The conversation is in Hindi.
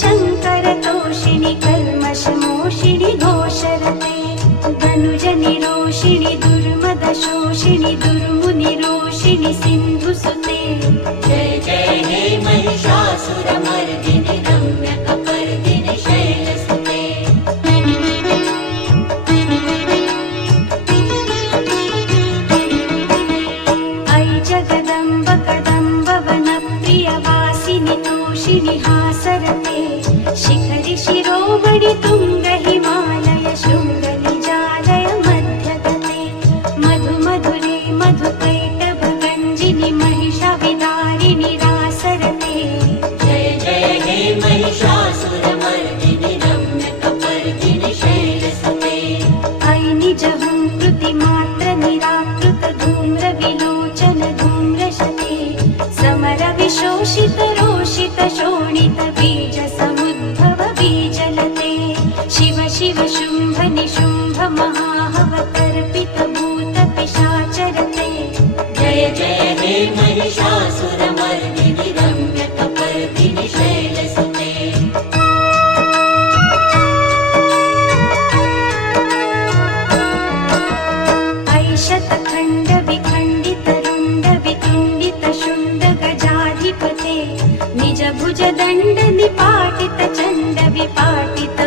शङ्कर तोषिणि कल्मषमोषिणि घोषरते धनुजनिरोषिणि दुर्मदशोषिणि दुर्मुनिरोषिणि सिन्धुसुते जय जय हे महिषासुरमर्दिनि रम्यकपर्दिनि शैलसुते अयि जगदम्ब कदम्ब वनप्रियवासिनि तोषिणि हासरते शिखरि शिरोमणि तुङ्ग हिमालय शृङ्गनिजालय मध्यगते मधु मधुरे मधुकैटभ गञ्जिनि महिषाविदारिणि रासरते जय जय हे महिषासुरमर्दिनि रम्यकपर्दिनि शैलसुते अयि निजहुङ्कृति मात्र निराकृत धूम्र विलोचन धूम्रशते समर विशोषित रोषित शोणित बीज समुद्भव बीजलते शिव शिव शुम्भ निशुम्भ महाहवतर्पित भूत पिशाचरते जय जय हे महिषासुरमर्दिनि रम्यकपर्दिनि शैलसुते अयि शतखण्ड विखण्डित रुण्ड वितुण्डित शुण्ड गजाधिपते निज भुज दण्ड निपाटित चण्ड विपाटित